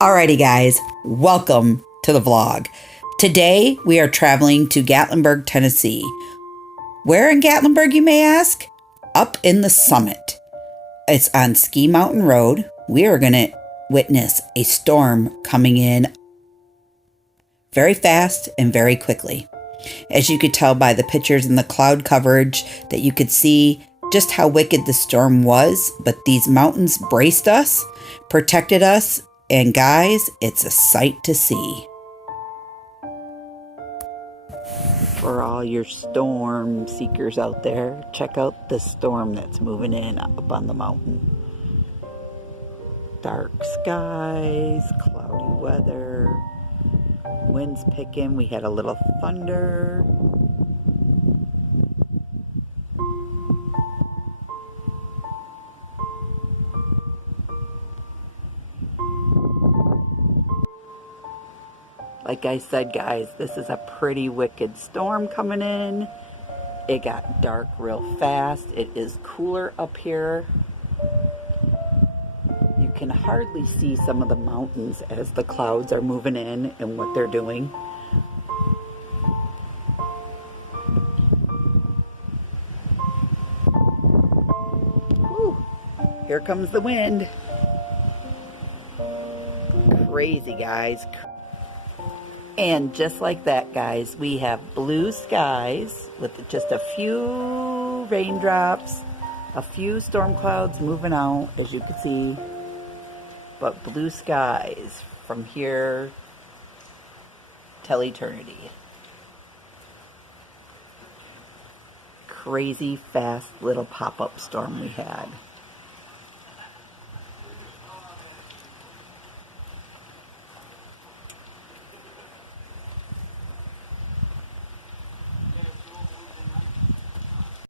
Alrighty guys, welcome to the vlog. Today we are traveling to Gatlinburg, Tennessee. Where in Gatlinburg, you may ask? Up in the summit. It's on Ski Mountain Road. We are going to witness a storm coming in very fast and very quickly. As you could tell by the pictures and the cloud coverage that you could see just how wicked the storm was, but these mountains braced us, protected us, and guys, it's a sight to see. For all your storm seekers out there, check out the storm that's moving in up on the mountain. Dark skies, cloudy weather, winds picking, we had a little thunder. Like I said, guys, this is a pretty wicked storm coming in. It got dark real fast. It is cooler up here. You can hardly see some of the mountains as the clouds are moving in and what they're doing. Whew. Here comes the wind. Crazy, guys. And just like that, guys, we have blue skies with just a few raindrops, a few storm clouds moving out, as you can see. But blue skies from here till eternity. Crazy fast little pop-up storm we had.